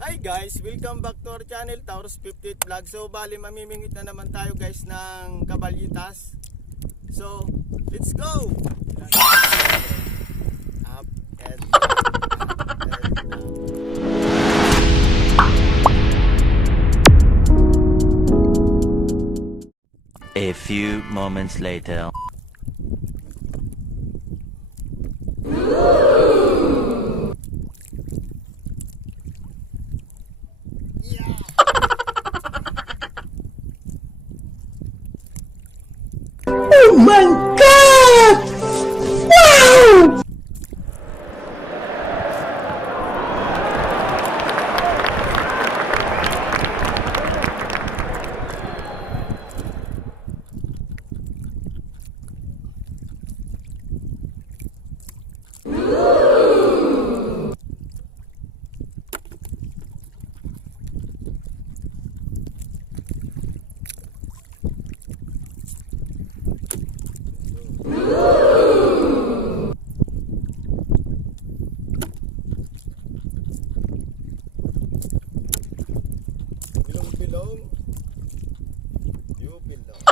Hi guys, welcome back to our channel, Taurus 58 Vlog. So bali mamimingit na naman tayo guys ng kabalyitas. So, let's go! Up and down. A few moments later. Oh my God! Wow! Bilong-bilong. You bilong.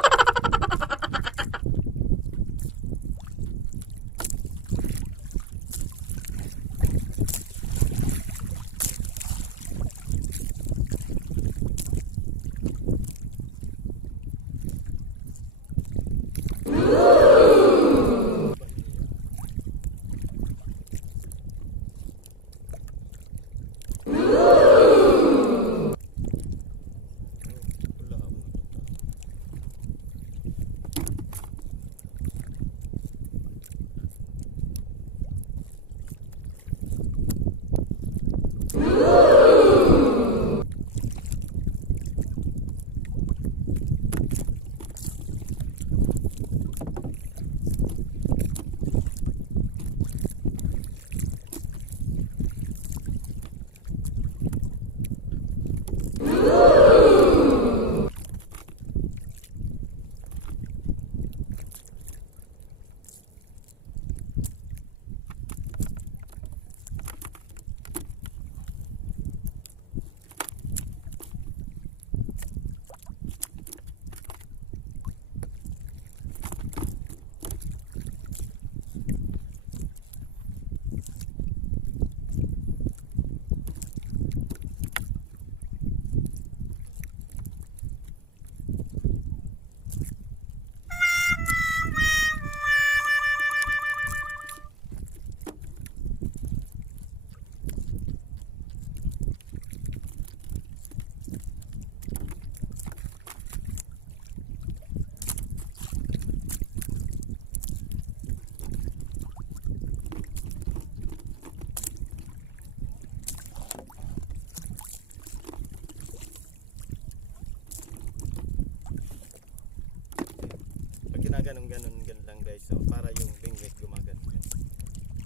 Ganun lang guys, so para yung bingwit gumagano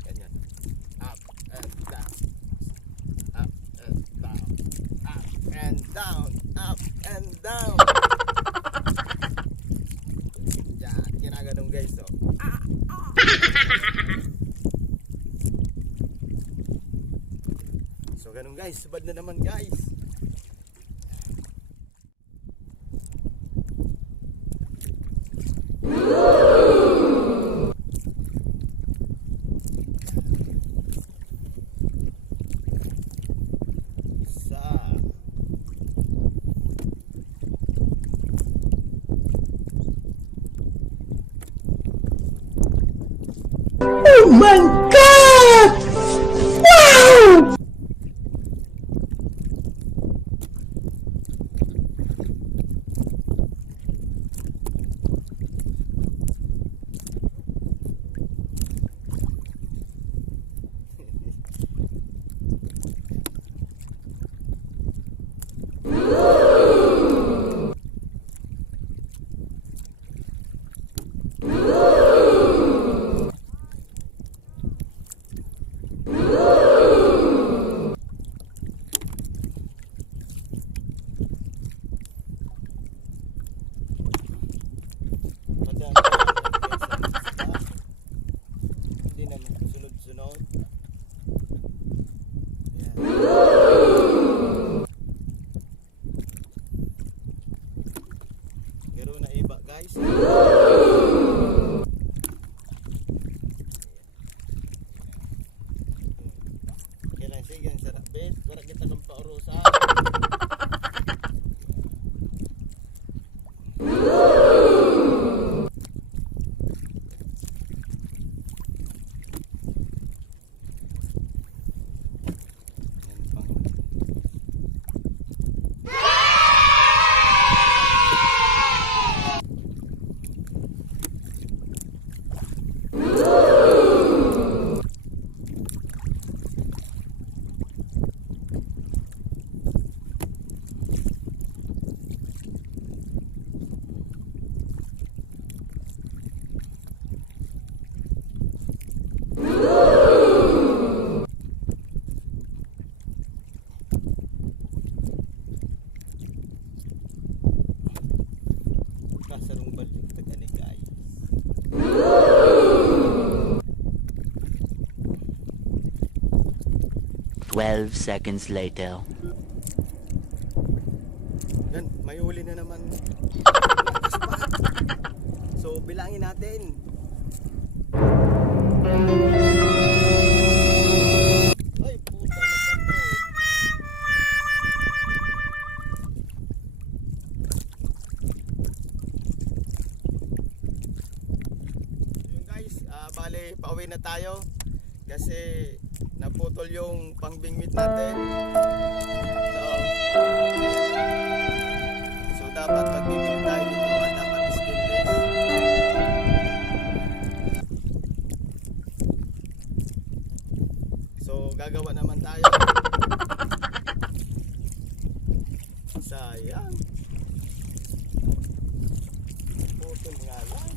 ganyan, up and down, up and down, up and down, up and down. Yan, ginaganon guys, so so ganun guys, subad na naman guys. Oh my God! Wow! maliit, wala kita ng paurusa. Yan pang 12 seconds later. Yan, may huli na naman. So, bilangin natin. Ay, puta na pa to. Yun guys, bale, pauwi na tayo. Kasi naputol yung pangbingwit natin. So dapat magbibili tayo dito at dapat stainless. So gagawa naman tayo. Sayang. Putol nga lang.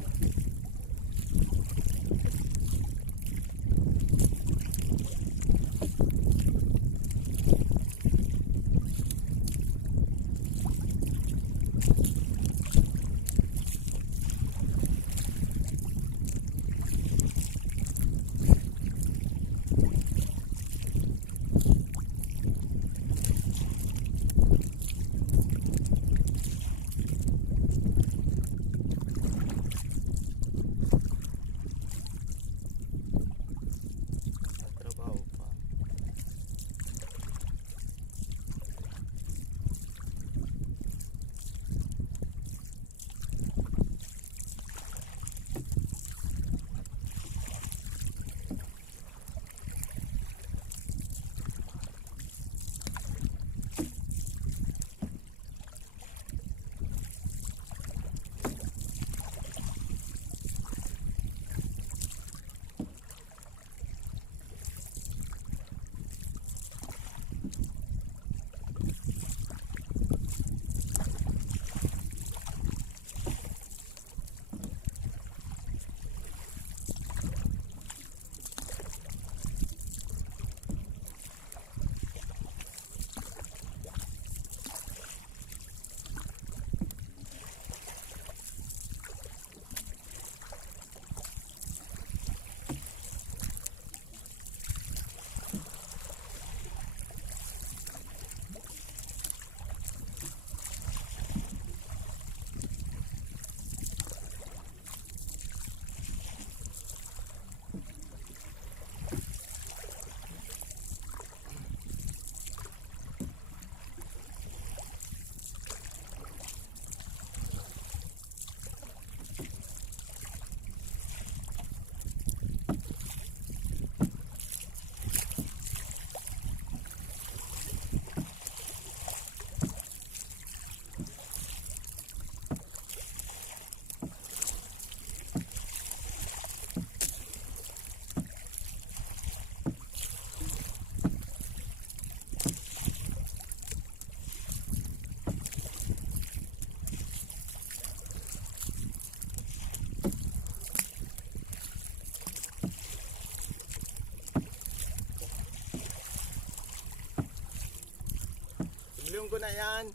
Sublion ko na yan.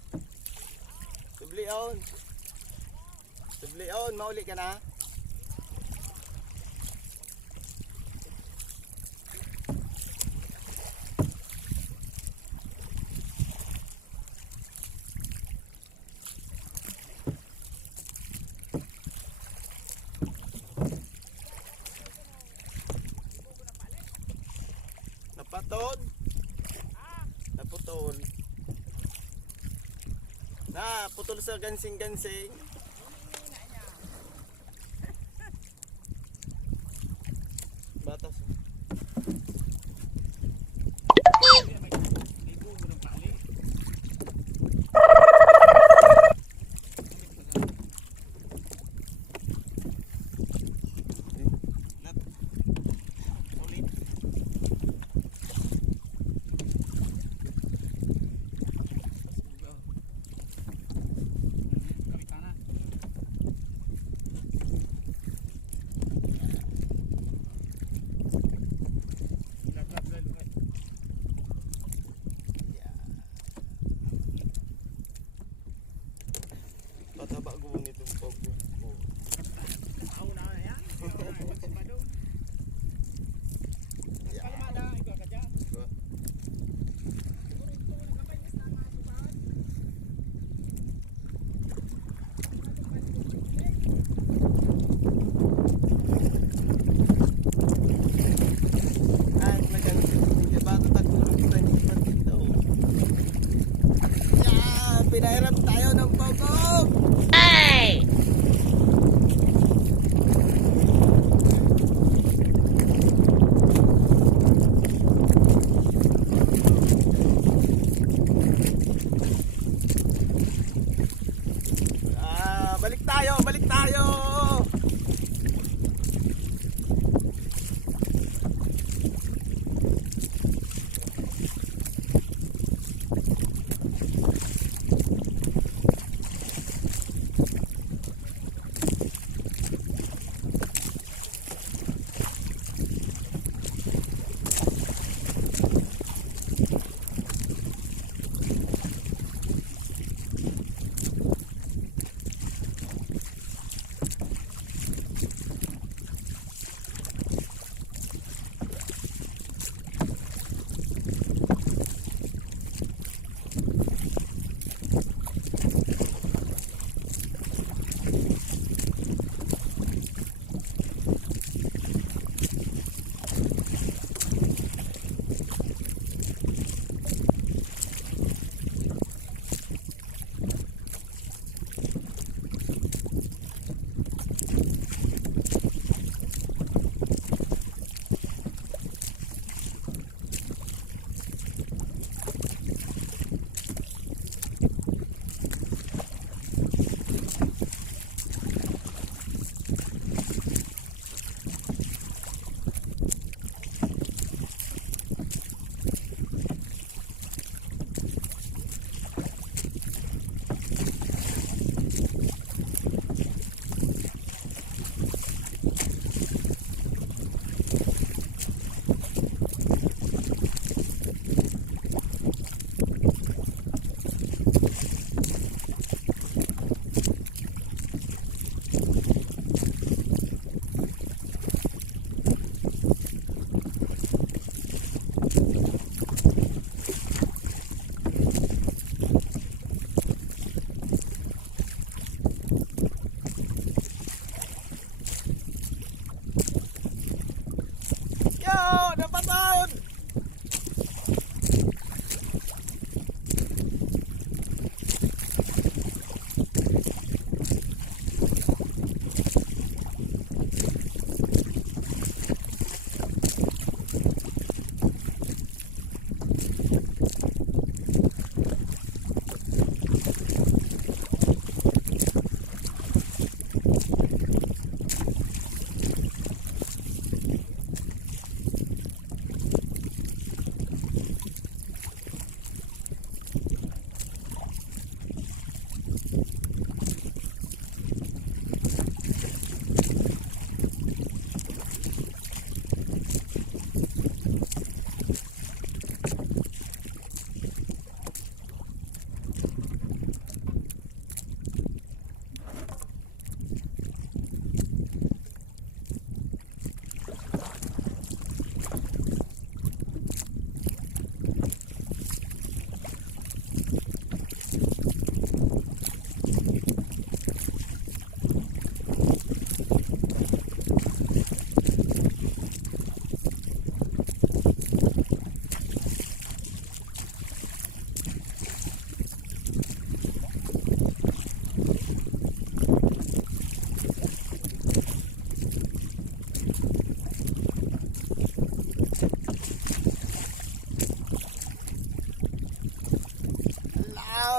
Sublion. Sublion, mauli ka na. Napatod. putol. Na, putol sa gansing-gansing. Batas. Nat. Ulit.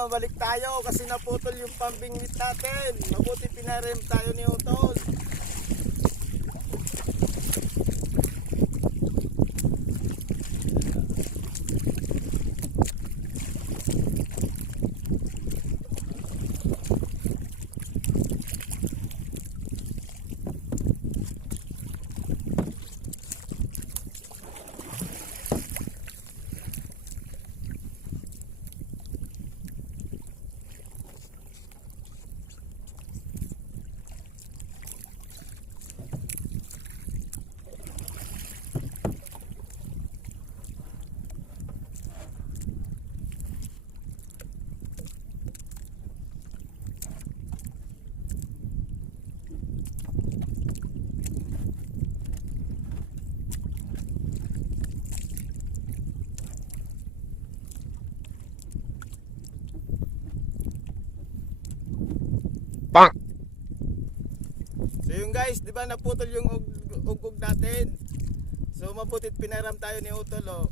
Balik tayo kasi naputol yung pambingwit natin. Mabuti pinarem tayo ni Utol. So yung guys, di ba naputol yung ugog natin? So mabutit pinaram tayo ni Utol, oh.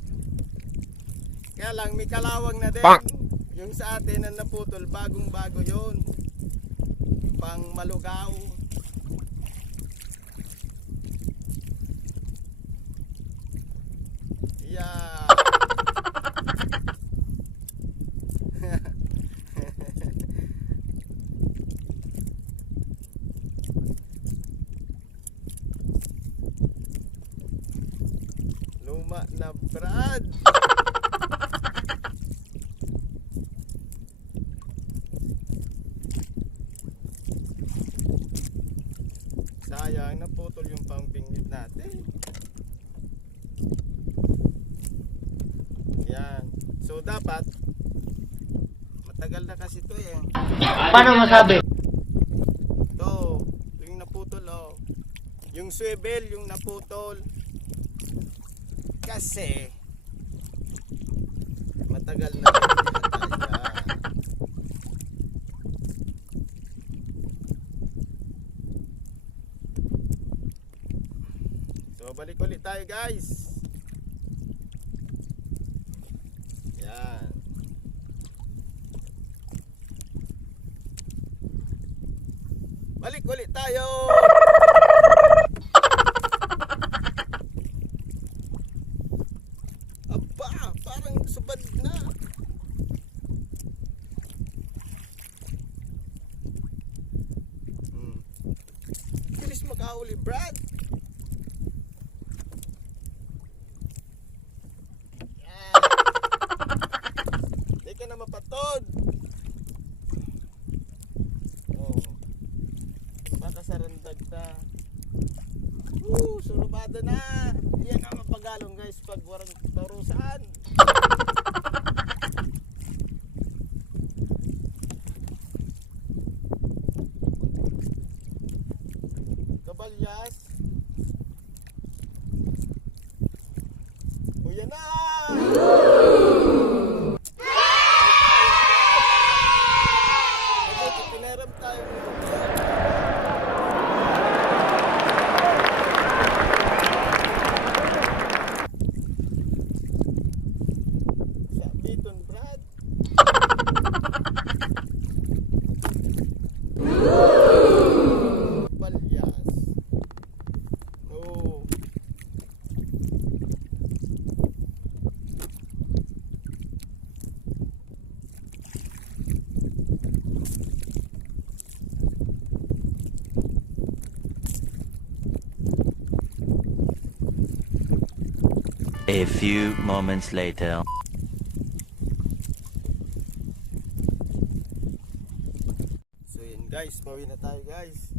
Kaya lang may kalawang na din. Yung sa atin na naputol, bagong bago yun. Pang malugaw. Yeah. Luma na Brad. Sayang naputol yung pambingwit natin. Yan. So dapat matagal na kasi to eh. Paano masabi? To, yung naputol, oh. Yung swivel yung naputol. Kasi matagal na yan. So balik ulit tayo guys. Yan. Balik ulit tayo. Aba, parang subad na. Bilis makahuli, Brad. Yan. Hindi ka na mapatod. Oh. Baka sa randag na. Surubada na. Yan ang mapagalong guys pag warang tarusan. Kabalyas. O yan na. Mabuti pinaram tayo nito. Biton Brad. Balyas. Oh. A few moments later. So yun guys, pauwi na tayo guys.